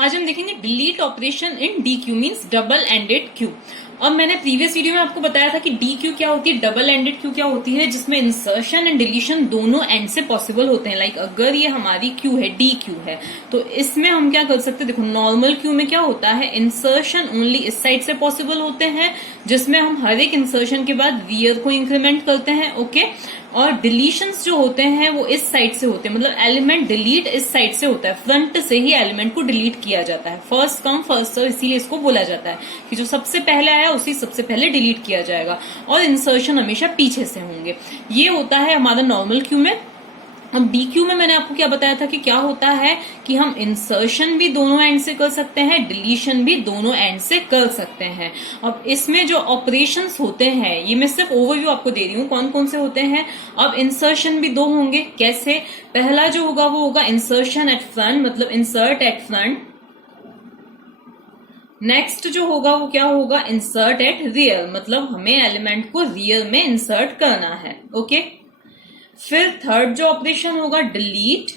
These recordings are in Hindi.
आज हम देखेंगे delete operation in D Q means double ended queue. अब मैंने प्रीवियस वीडियो में आपको बताया था कि डी क्यू क्या होती है, डबल एंडेड क्यू क्या होती है, जिसमें इंसर्शन एंड डिलीशन दोनों एंड से पॉसिबल होते हैं। लाइक अगर ये हमारी क्यू है, डी क्यू है, तो इसमें हम क्या कर सकते हैं। देखो नॉर्मल क्यू में क्या होता है, इंसर्शन ओनली इस साइड से पॉसिबल होते हैं, जिसमें हम हर एक इंसर्शन के बाद वियर को इंक्रीमेंट करते हैं। ओके, और डिलीशंस जो होते हैं वो इस साइड से होते हैं, मतलब एलिमेंट डिलीट इस साइड से होता है, फ्रंट से ही एलिमेंट को डिलीट किया जाता है। फर्स्ट कम फर्स्ट सर्व, इसीलिए इसको बोला जाता है कि जो सबसे पहले आया उसी सबसे पहले डिलीट किया जाएगा, और इंसर्शन हमेशा पीछे से होंगे। ये होता है हमारा नॉर्मल क्यू में। अब डी क्यू में मैंने आपको क्या बताया था कि क्या होता है कि हम इंसर्शन भी दोनों एंड से कर सकते हैं, डिलीशन भी दोनों एंड से कर सकते हैं। अब इसमें जो ऑपरेशंस होते हैं, ये मैं सिर्फ ओवरव्यू आपको दे रही हूँ कौन कौन से होते हैं। अब इंसर्शन भी दो होंगे, कैसे? पहला जो होगा वो होगा इंसर्शन एट फ्रंट, मतलब इंसर्ट एट फ्रंट। नेक्स्ट जो होगा वो क्या होगा, इंसर्ट एट रियर, मतलब हमें एलिमेंट को रियर में इंसर्ट करना है। ओके, फिर थर्ड जो ऑपरेशन होगा डिलीट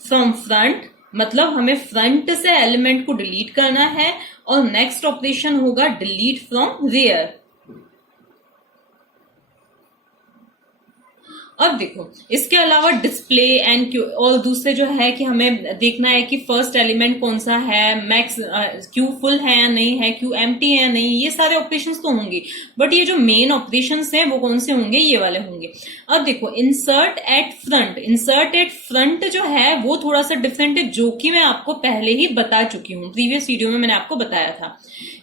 फ्रॉम फ्रंट, मतलब हमें फ्रंट से एलिमेंट को डिलीट करना है, और नेक्स्ट ऑपरेशन होगा डिलीट फ्रॉम रियर। अब देखो इसके अलावा डिस्प्ले एंड और दूसरे जो है कि हमें देखना है कि फर्स्ट एलिमेंट कौन सा है, मैक्स क्यू फुल है या नहीं है, क्यू एम्प्टी है या नहीं, ये सारे ऑपरेशंस तो होंगे, बट ये जो मेन ऑपरेशंस हैं वो कौन से होंगे, ये वाले होंगे। अब देखो insert at front, insert at front जो है वो थोड़ा सा डिफरेंट है, जो कि मैं आपको पहले ही बता चुकी हूँ, प्रीवियस वीडियो में मैंने आपको बताया था।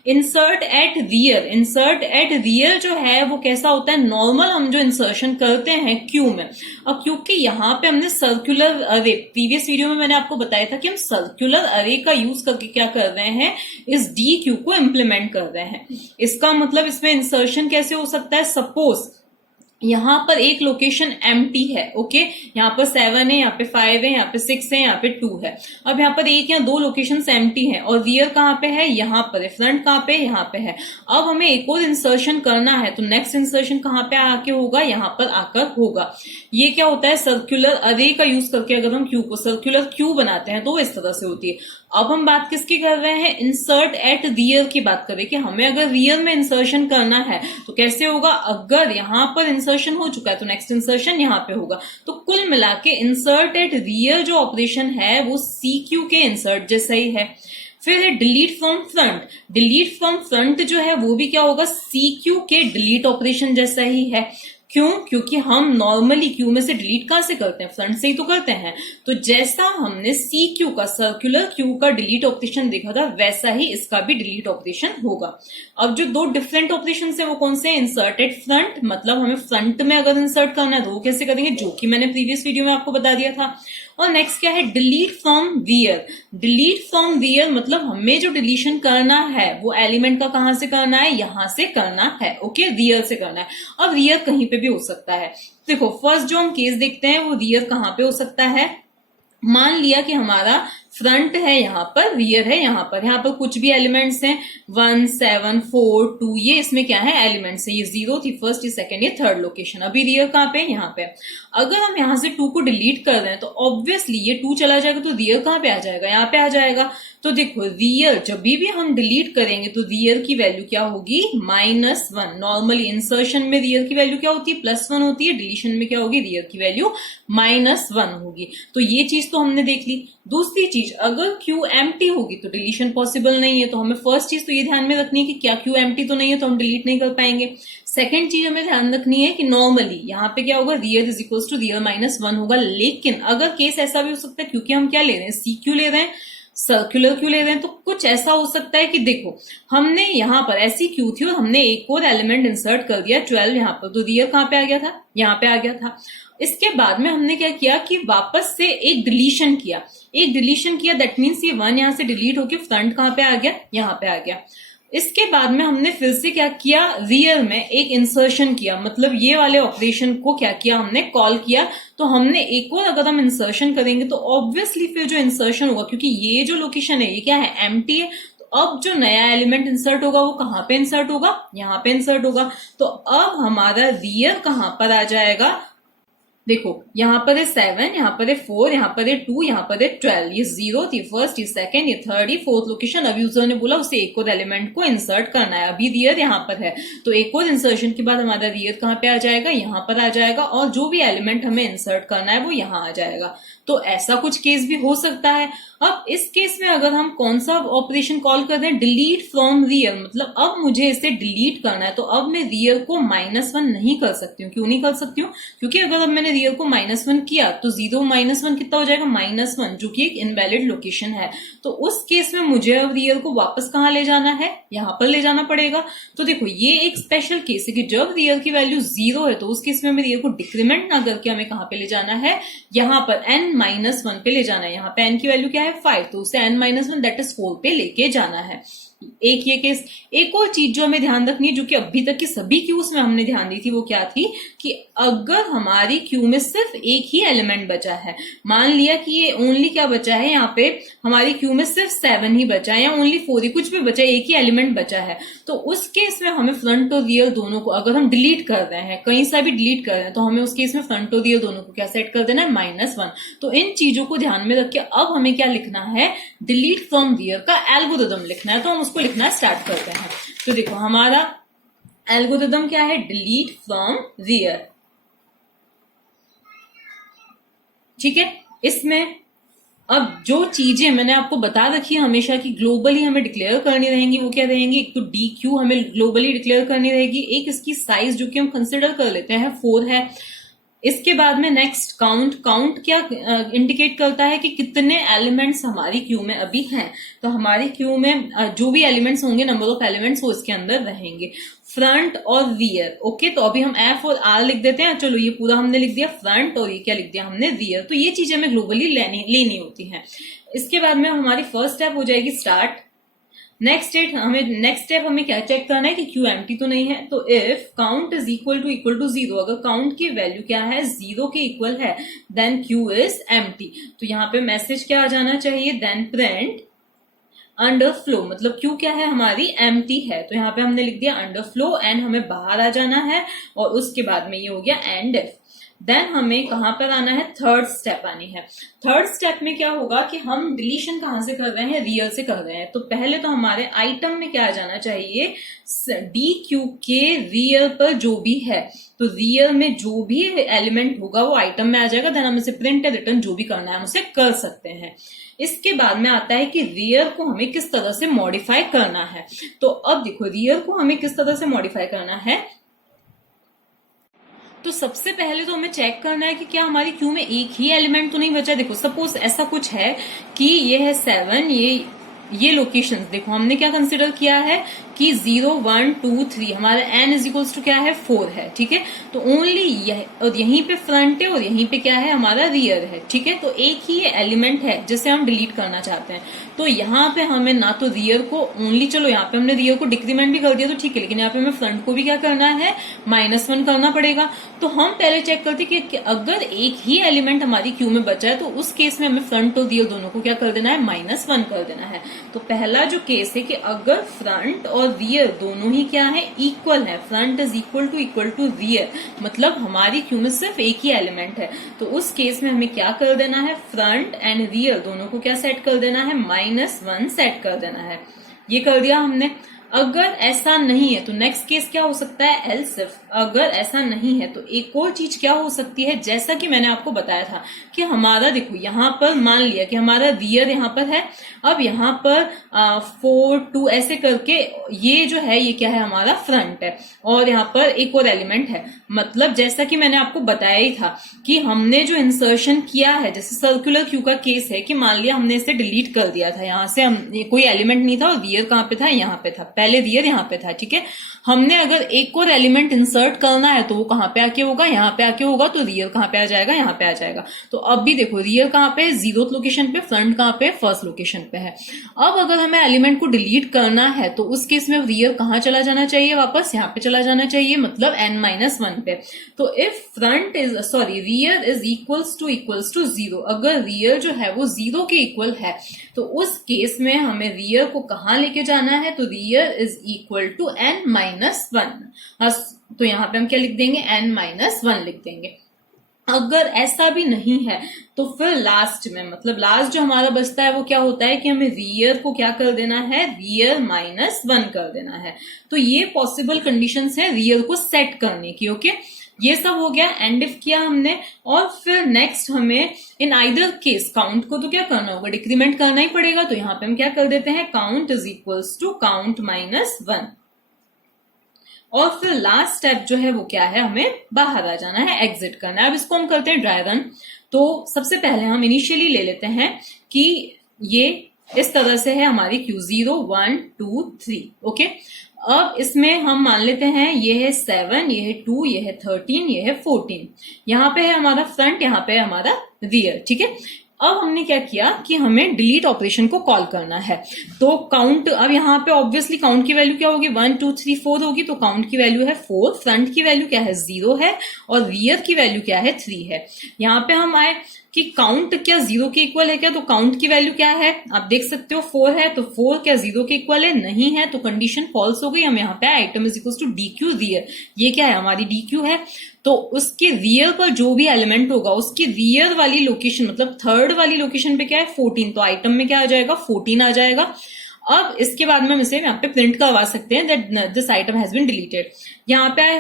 Insert at rear, insert at rear जो है वो कैसा होता है, नॉर्मल हम जो इंसर्शन करते हैं क्यू में। अब क्योंकि यहाँ पे हमने सर्कुलर अरे, प्रीवियस वीडियो में मैंने आपको बताया था कि हम सर्कुलर अरे का यूज करके क्या कर रहे हैं, इस डी क्यू को इम्प्लीमेंट कर रहे हैं। इसका मतलब इसमें इंसर्शन कैसे हो सकता है, सपोज यहाँ पर एक लोकेशन एम्प्टी है। ओके, यहाँ पर 7 है, यहाँ पे 5 है, यहाँ पे 6 है, यहाँ पे 2 है। अब यहाँ पर एक या दो लोकेशन एम्प्टी है, और रियर कहाँ पे है, यहाँ पर है। फ्रंट कहाँ पे, यहाँ पे है। अब हमें एक और इंसर्शन करना है, तो नेक्स्ट इंसर्शन कहाँ पे आके होगा, यहाँ पर आकर होगा। ये क्या होता है, सर्कुलर अरे का यूज करके अगर हम क्यू को सर्कुलर क्यू बनाते हैं तो इस तरह से होती है। अब हम बात किसकी कर रहे हैं, इंसर्ट एट रियर की बात करें कि हमें अगर रियर में इंसर्शन करना है तो कैसे होगा, अगर यहाँ पर इंसर्शन हो चुका है तो नेक्स्ट इंसर्शन यहाँ पे होगा। तो कुल मिला के इंसर्ट एट रियर जो ऑपरेशन है वो सी क्यू के इंसर्ट जैसा ही है। फिर है delete from front, delete from front जो है वो भी क्या होगा, सी क्यू के डिलीट ऑपरेशन जैसा ही है। क्यों? क्योंकि हम नॉर्मली क्यू में से डिलीट कहां से करते हैं, फ्रंट से ही तो करते हैं। तो जैसा हमने सी क्यू का सर्कुलर क्यू का डिलीट ऑपरेशन देखा था, वैसा ही इसका भी डिलीट ऑपरेशन होगा। अब जो दो डिफरेंट ऑपरेशन है वो कौन से हैं, इंसर्ट एट फ्रंट, मतलब हमें फ्रंट में अगर इंसर्ट करना है तो वो कैसे करेंगे, जो कि मैंने प्रीवियस वीडियो में आपको बता दिया था। और नेक्स्ट क्या है, delete from rear, delete from rear मतलब हमें जो डिलीशन करना है वो एलिमेंट का कहां से करना है, यहां से करना है। ओके, रियर से करना है। अब रियर कहीं पे भी हो सकता है। देखो फर्स्ट जो हम केस देखते हैं वो रियर कहां पे हो सकता है, मान लिया कि हमारा फ्रंट है यहाँ पर, रियर है यहाँ पर, यहाँ पर कुछ भी एलिमेंट्स हैं 1 7 4 2, ये इसमें क्या है एलिमेंट्स है, ये 0 थी फर्स्ट, ये सेकंड, ये थर्ड लोकेशन। अभी रियर कहाँ पे, यहाँ पे। अगर हम यहाँ से 2 को डिलीट कर रहे हैं तो ऑब्वियसली ये 2 चला जाएगा, तो रियर कहाँ पे आ जाएगा, यहाँ पे आ जाएगा। तो देखो रियर जब भी हम डिलीट करेंगे तो रियर की वैल्यू क्या होगी, -1। नॉर्मली इंसर्शन में रियर की वैल्यू क्या होती है, +1 होती है, डिलीशन में क्या होगी, रियर की वैल्यू -1 होगी। तो ये चीज तो हमने देख ली। दूसरी चीज, अगर क्यू एम्प्टी होगी तो डिलीशन पॉसिबल नहीं है, तो हमें फर्स्ट चीज तो ये ध्यान में रखनी है कि क्या क्यू एम्प्टी तो नहीं है, तो हम डिलीट नहीं कर पाएंगे। सेकंड चीज हमें ध्यान रखनी है कि नॉर्मली यहाँ पे क्या होगा, rear is equal to rear -1 होगा। लेकिन अगर केस ऐसा भी हो सकता है, क्योंकि हम क्या ले रहे हैं, सी क्यू ले रहे हैं, सर्कुलर क्यू ले रहे हैं, तो कुछ ऐसा हो सकता है कि देखो हमने यहाँ पर ऐसी क्यू थी और हमने एक और एलिमेंट इंसर्ट कर दिया 12 यहाँ पर, तो रियर कहाँ पे आ गया था, यहाँ पे आ गया था। इसके बाद में हमने क्या किया कि वापस से एक डिलीशन किया, एक डिलीशन किया, दैट मीन्स ये 1 यहाँ से डिलीट होके फ्रंट कहाँ पे आ गया, यहाँ पे आ गया। इसके बाद में हमने फिर से क्या किया, रियर में एक इंसर्शन किया, मतलब ये वाले ऑपरेशन को क्या किया, हमने कॉल किया। तो हमने एक और अगर हम इंसर्शन करेंगे तो ऑब्वियसली फिर जो इंसर्शन होगा, क्योंकि ये जो लोकेशन है ये क्या है, एम्प्टी है, तो अब जो नया एलिमेंट इंसर्ट होगा वो कहाँ पे इंसर्ट होगा, यहाँ पे इंसर्ट होगा। तो अब हमारा रियर कहाँ पर आ जाएगा, देखो यहाँ पर है 7, यहाँ पर है 4, यहाँ पर है 2, यहाँ पर है 12, ये 0, ये फर्स्ट, ये सेकंड, ये थर्ड, ये फोर्थ लोकेशन। अब यूजर ने बोला उसे एक और एलिमेंट को इंसर्ट करना है। अभी रियर यहाँ पर है, तो एक और इंसर्शन के बाद हमारा रियर कहाँ पे आ जाएगा, यहाँ पर आ जाएगा, और जो भी एलिमेंट हमें इंसर्ट करना है वो यहाँ आ जाएगा। तो ऐसा कुछ केस भी हो सकता है। अब इस केस में अगर हम कौन सा ऑपरेशन कॉल कर रहे हैं, डिलीट फ्रॉम रियर, मतलब अब मुझे इसे डिलीट करना है, तो अब मैं रियर को -1 नहीं कर सकती हूँ। क्यों नहीं कर सकती हूँ? क्योंकि अगर अब मैंने रियर को -1 किया तो 0 -1 कितना हो जाएगा, -1, जो कि एक इनवैलिड लोकेशन है। तो उस केस में मुझे अब रियर को वापस कहाँ ले जाना है, यहाँ पर ले जाना पड़ेगा। तो देखो ये एक स्पेशल केस है कि जब रियर की वैल्यू 0 है तो उस केस में हमें रियर को डिक्रीमेंट ना करके हमें कहाँ पे ले जाना है, यहाँ पर n-1 पे ले जाना है। यहाँ पे n की वैल्यू क्या है, 5, तो उसे n-1 दैट इज 4 पे लेके जाना है। एक ये केस। एक और चीज जो हमें ध्यान रखनी है, जो कि अभी तक की सभी क्यूज में हमने ध्यान दी थी, वो क्या थी कि अगर हमारी क्यू में सिर्फ एक ही एलिमेंट बचा है, मान लिया कि ये ओनली क्या बचा है, यहाँ पे हमारी क्यू में सिर्फ 7 ही बचा है या ओनली 4 ही, कुछ भी बचा है, एक ही एलिमेंट बचा है, तो उस केस में हमें फ्रंट और रियर दोनों को अगर हम डिलीट कर रहे हैं, कहीं सा भी डिलीट कर रहे हैं, तो हमें उस केस में फ्रंट और रियर दोनों को क्या सेट कर देना है, -1। तो इन चीजों को ध्यान में रख के अब हमें क्या लिखना है, डिलीट फ्रॉम रियर का एल्गोरिथम लिखना है। तो हम उसको लिखना स्टार्ट करते हैं। तो देखो हमारा एल्गोरिथम क्या है, डिलीट फ्रॉम रियर। ठीक है, इसमें अब जो चीजें मैंने आपको बता रखी है हमेशा कि ग्लोबली हमें डिक्लेयर करनी रहेंगी, वो क्या रहेंगी, एक तो डी क्यू हमें ग्लोबली डिक्लेयर करनी रहेगी, एक इसकी साइज जो कि हम कंसिडर कर लेते हैं 4 है। इसके बाद में नेक्स्ट काउंट क्या इंडिकेट करता है कि कितने एलिमेंट्स हमारी क्यू में अभी हैं। तो हमारी क्यू में जो भी एलिमेंट्स होंगे, नंबर ऑफ एलिमेंट्स वो इसके अंदर रहेंगे। फ्रंट और रियर, ओके, तो अभी हम एफ और आर लिख देते हैं। चलो ये पूरा हमने लिख दिया फ्रंट, और ये क्या लिख दिया हमने, रियर। तो ये चीजें हमें ग्लोबली लेनी होती हैं। इसके बाद में हमारी फर्स्ट स्टेप हो जाएगी स्टार्ट। नेक्स्ट स्टेप हमें क्या चेक करना है कि क्यू एम्प्टी तो नहीं है। तो if count is equal to 0, अगर काउंट की वैल्यू क्या है, 0 के इक्वल है, देन क्यू इज एम्प्टी। तो यहाँ पे मैसेज क्या आ जाना चाहिए, देन प्रिंट अंडर फ्लो, मतलब क्यू क्या है हमारी, एम्प्टी है। तो यहाँ पे हमने लिख दिया अंडर फ्लो, एंड हमें बाहर आ जाना है, और उसके बाद में ये हो गया एंड इफ। देन हमें कहां पर आना है, थर्ड स्टेप आनी है। थर्ड स्टेप में क्या होगा कि हम डिलीशन कहां से कर रहे हैं, रियल से कर रहे हैं। तो पहले तो हमारे आइटम में क्या आ जाना चाहिए, डी क्यू के रियल पर जो भी है, तो रियल में जो भी एलिमेंट होगा वो आइटम में आ जाएगा। देन हम इसे प्रिंट या रिटर्न जो भी करना है हम उसे कर सकते हैं। इसके बाद में आता है कि रियर को हमें किस तरह से मॉडिफाई करना है। तो अब देखो रियर को हमें किस तरह से मॉडिफाई करना है। तो सबसे पहले तो हमें चेक करना है कि क्या हमारी क्यू में एक ही एलिमेंट तो नहीं बचा। देखो सपोज ऐसा कुछ है कि ये है 7, ये लोकेशंस देखो हमने क्या कंसिडर किया है कि 0 1 2 3 हमारा n इज इक्वल्स टू क्या है, 4 है। ठीक है, तो ओनली और यहीं पे फ्रंट है और यहीं पे क्या है हमारा रियर है। ठीक है, तो एक ही ये एलिमेंट है जिसे हम डिलीट करना चाहते हैं। तो यहाँ पे हमें ना तो रियर को ओनली, चलो यहाँ पे हमने रियर को डिक्रीमेंट भी कर दिया तो ठीक है, लेकिन यहाँ पे हमें फ्रंट को भी क्या करना है, -1 करना पड़ेगा। तो हम पहले चेक करते कि अगर एक ही एलिमेंट हमारी क्यू में बचा है तो उस केस में हमें फ्रंट और रियर दोनों को क्या कर देना है, -1 कर देना है। तो पहला जो केस है कि अगर फ्रंट और रियर दोनों ही क्या है, इक्वल है, front is equal to rear, मतलब हमारी क्यू में सिर्फ एक ही एलिमेंट है, तो उस केस में हमें क्या कर देना है, फ्रंट एंड रियर दोनों को क्या सेट कर देना है, -1 सेट कर देना है। ये कर दिया हमने। अगर ऐसा नहीं है तो नेक्स्ट केस क्या हो सकता है, एल्स इफ। अगर ऐसा नहीं है तो एक और चीज क्या हो सकती है, जैसा कि मैंने आपको बताया था कि हमारा देखो यहाँ पर मान लिया कि हमारा रियर यहाँ पर है, अब यहाँ पर 4 2 ऐसे करके ये जो है ये क्या है हमारा फ्रंट है, और यहाँ पर एक और एलिमेंट है। मतलब जैसा कि मैंने आपको बताया ही था कि हमने जो इंसर्शन किया है, जैसे सर्कुलर क्यू का केस है कि मान लिया हमने इसे डिलीट कर दिया था, यहाँ से हम कोई एलिमेंट नहीं था और रियर कहाँ पे था, यहाँ पे था, पहले रियर यहाँ पे था। ठीक है, हमने अगर एक और एलिमेंट इंसर्ट करना है तो वो कहाँ पे आके होगा, यहाँ पे आके होगा, तो रियर कहाँ पे आ जाएगा, यहाँ पे आ जाएगा। तो अब भी देखो रियर कहाँ पे है, 0th लोकेशन पे, फ्रंट कहाँ पे है, फर्स्ट लोकेशन पे है। अब अगर हमें एलिमेंट को डिलीट करना है तो उस केस में रियर कहाँ चला जाना चाहिए, वापस यहाँ पे चला जाना चाहिए, मतलब n-1 पे। तो if rear is equals to 0, अगर रियर जो है वो 0 के इक्वल है तो उस केस में हमें रियर को कहाँ लेके जाना है, तो rear is equal to n-1। तो यहाँ पे हम क्या लिख देंगे, n-1 लिख देंगे। अगर ऐसा भी नहीं है तो फिर लास्ट में मतलब लास्ट जो हमारा बचता है वो क्या होता है कि हमें रियर को क्या कर देना है, रियर -1 कर देना है। तो ये पॉसिबल कंडीशंस है रियर को सेट करने की। ओके, ये सब हो गया, एंड इफ किया हमने। और फिर नेक्स्ट हमें इन आइदर केस काउंट को तो क्या करना होगा, डिक्रीमेंट करना ही पड़ेगा। तो यहां पे हम क्या कर देते हैं, count is equals to count -1। और फिर लास्ट स्टेप जो है वो क्या है, हमें बाहर आ जाना है, एग्जिट करना है। अब इसको हम करते हैं ड्राई रन। तो सबसे पहले हम इनिशियली ले लेते हैं कि ये इस तरह से है हमारी Q0 1 2 3। ओके, अब इसमें हम मान लेते हैं ये है 7, ये है 2, ये है 13, ये है 14। यहाँ पे है हमारा फ्रंट, यहाँ पे है हमारा रियर। ठीक है, अब हमने क्या किया कि हमें डिलीट ऑपरेशन को कॉल करना है। तो काउंट, अब यहाँ पे ऑब्वियसली काउंट की वैल्यू क्या होगी, 1 2 3 4 होगी। तो काउंट की वैल्यू है 4, फ्रंट की वैल्यू क्या है 0 है, और रियर की वैल्यू क्या है 3 है। यहाँ पे हम आए कि काउंट क्या 0 के इक्वल है क्या, तो काउंट की वैल्यू क्या है, आप देख सकते हो 4 है। तो 4 क्या 0 के इक्वल है, नहीं है, तो कंडीशन फॉल्स हो गई। हम यहाँ पे item is equal to DQ rear, ये क्या है हमारी DQ है। तो उसके रियर पर जो भी एलिमेंट होगा उसकी रियर वाली लोकेशन मतलब थर्ड वाली लोकेशन पे क्या है 14, तो आइटम में क्या आ जाएगा 14 आ जाएगा। अब इसके बाद में हम इसे यहाँ पे प्रिंट करवा सकते हैं that this item has been deleted. यहाँ पे आए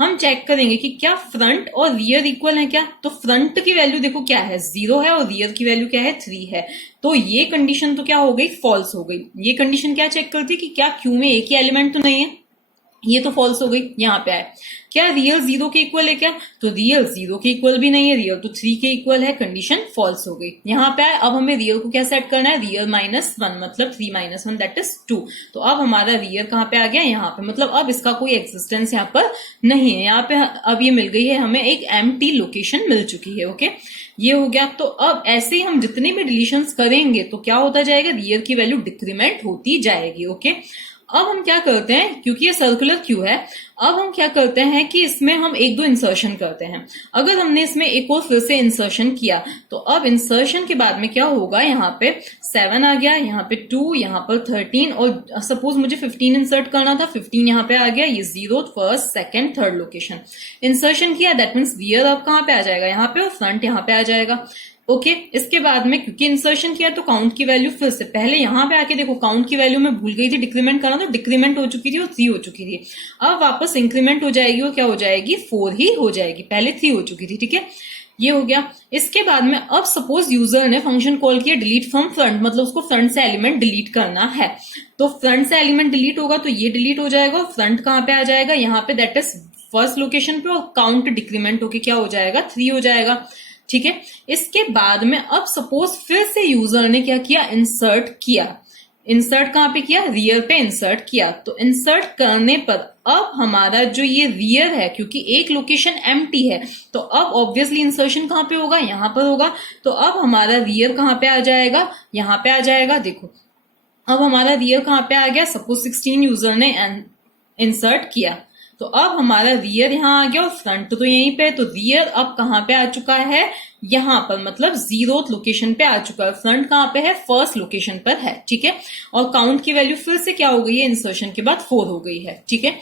हम चेक करेंगे कि क्या फ्रंट और रियर इक्वल है क्या। तो फ्रंट की वैल्यू देखो क्या है 0 है, और रियर की वैल्यू क्या है 3 है। तो ये कंडीशन तो क्या हो गई, फॉल्स हो गई। ये कंडीशन क्या चेक करती है कि क्या क्यू में एक ही एलिमेंट तो नहीं है, ये तो फॉल्स हो गई। यहाँ पे आए क्या रियल 0 के इक्वल है क्या, तो रियल 0 के इक्वल भी नहीं है, रियल तो 3 के इक्वल है, कंडीशन फॉल्स हो गई। यहाँ पे आए अब हमें रियल को क्या सेट करना है, रियल -1 मतलब 3 - 1 दैट इज 2। तो अब हमारा रियल कहाँ पे आ गया, यहाँ पे, मतलब अब इसका कोई एक्सिस्टेंस यहाँ पर नहीं है। यहाँ पे अब ये मिल गई है हमें, एक एम्प्टी लोकेशन मिल चुकी है। ओके, ये हो गया। तो अब ऐसे ही हम जितने भी डिलीशंस करेंगे तो क्या होता जाएगा, रियर की वैल्यू डिक्रीमेंट होती जाएगी। ओके, अब हम क्या करते हैं, क्योंकि ये सर्कुलर क्यू है, अब हम क्या करते हैं कि इसमें हम 1 2 इंसर्शन करते हैं। अगर हमने इसमें एक और फिर से इंसर्शन किया तो अब इंसर्शन के बाद में क्या होगा, यहाँ पे 7 आ गया, यहाँ पे 2, यहाँ पर 13, और सपोज मुझे 15 इंसर्ट करना था, 15 यहाँ पे आ गया। ये 0 first second third location insertion किया, दैट मीन्स रियर अब कहाँ पे आ जाएगा, यहाँ पे, और फ्रंट यहाँ पे आ जाएगा। ओके, इसके बाद में क्योंकि इंसर्शन किया तो काउंट की वैल्यू फिर से, पहले यहां पे आके देखो काउंट की वैल्यू मैं भूल गई थी डिक्रीमेंट करना, तो डिक्रीमेंट हो चुकी थी और 3 हो चुकी थी। अब वापस इंक्रीमेंट हो जाएगी, और क्या हो जाएगी 4 ही हो जाएगी, पहले 3 हो चुकी थी। ठीक है, ये हो गया। इसके बाद में अब सपोज यूजर ने फंक्शन कॉल किया डिलीट फ्रॉम फ्रंट, मतलब उसको फ्रंट से एलिमेंट डिलीट करना है। तो फ्रंट से एलिमेंट डिलीट होगा तो ये डिलीट हो जाएगा, और फ्रंट कहाँ पे आ जाएगा, यहाँ पे, दैट इज फर्स्ट लोकेशन पे, और काउंट डिक्रीमेंट होके क्या हो जाएगा 3 हो जाएगा। ठीक है, इसके बाद में अब सपोज फिर से यूजर ने क्या किया, इंसर्ट किया। इंसर्ट कहां पे किया, रियर पे इंसर्ट किया। तो इंसर्ट करने पर अब हमारा जो ये रियर है, क्योंकि एक लोकेशन एम्प्टी है, तो अब ऑब्वियसली इंसर्शन कहां पे होगा, यहां पर होगा। तो अब हमारा रियर कहां पे आ जाएगा, यहां पे आ जाएगा। देखो अब हमारा रियर कहां पे आ गया, सपोज 16 यूजर ने इंसर्ट किया, तो अब हमारा रियर यहां आ गया, और फ्रंट तो यहीं पे। तो रियर अब कहां पे आ चुका है, यहां पर, मतलब 0th लोकेशन पे आ चुका है। फ्रंट कहां पे है, फर्स्ट लोकेशन पर है। ठीक है, और काउंट की वैल्यू फिर से क्या हो गई है, इंसर्शन के बाद 4 हो गई है। ठीक है,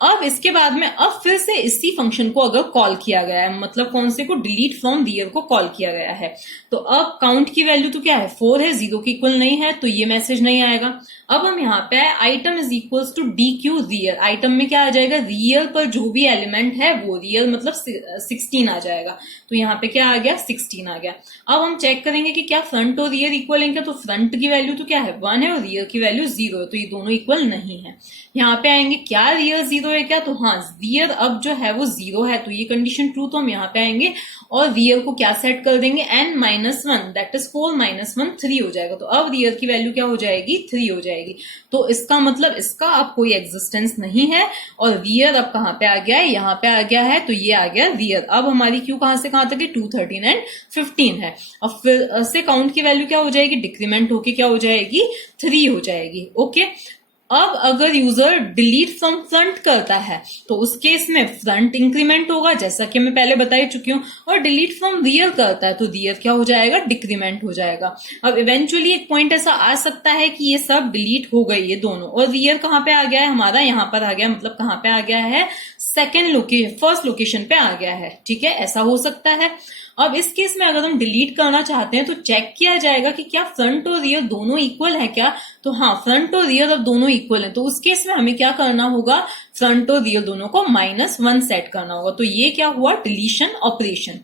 अब इसके बाद में अब फिर से इसी फंक्शन को अगर कॉल किया गया है, मतलब कौन से को, डिलीट फ्रॉम रियर को कॉल किया गया है, तो अब काउंट की वैल्यू तो क्या है 4 है, 0 के इक्वल नहीं है, तो ये मैसेज नहीं आएगा। अब हम यहाँ पे item is equals to DQ rear, item में क्या आ जाएगा, रियर पर जो भी एलिमेंट है वो, रियर मतलब 16 आ जाएगा। तो यहाँ पे क्या आ गया, 16 आ गया। अब हम चेक करेंगे कि क्या फ्रंट और रियर इक्वल है क्या, तो फ्रंट की वैल्यू तो क्या है 1 है, और रियर की वैल्यू 0 है, तो ये दोनों इक्वल नहीं है। यहाँ पे आएंगे क्या रियर 0 है क्या, तो हाँ रियर अब जो है वो 0 है, तो ये कंडीशन ट्रू। तो हम यहाँ पे आएंगे और रियर को क्या सेट कर देंगे, n-1 दैट इज 4 - 1 3 हो जाएगा। तो अब रियर की वैल्यू क्या हो जाएगी, 3 हो जाएगी। तो इसका मतलब इसका अब कोई एग्जिस्टेंस नहीं है, और रियर अब कहाँ पे आ गया है, यहाँ पे आ गया है, तो ये आ गया रियर। अब हमारी क्यू कहां से कहां तक है, 2 13 एंड 15 है। अब फिर से काउंट की वैल्यू क्या हो जाएगी, डिक्रीमेंट होके क्या हो जाएगी 3 हो जाएगी। ओके, अब अगर यूजर डिलीट फ्रॉम फ्रंट करता है तो उस केस में फ्रंट इंक्रीमेंट होगा, जैसा कि मैं पहले बता ही चुकी हूं, और डिलीट फ्रॉम रियर करता है तो रियर क्या हो जाएगा, डिक्रीमेंट हो जाएगा। अब इवेंचुअली एक पॉइंट ऐसा आ सकता है कि ये सब डिलीट हो गई ये दोनों, और रियर कहां पे आ गया है हमारा, यहां पर आ गया, मतलब कहां पे आ गया है फर्स्ट लोकेशन पे आ गया है। ठीक है, ऐसा हो सकता है। अब इस केस में अगर हम डिलीट करना चाहते हैं तो चेक किया जाएगा कि क्या फ्रंट और रियर दोनों इक्वल है क्या। तो हाँ, फ्रंट और रियर अब दोनों इक्वल है, तो उस केस में हमें क्या करना होगा, फ्रंट और रियर दोनों को -1 सेट करना होगा। तो ये क्या हुआ, डिलीशन ऑपरेशन।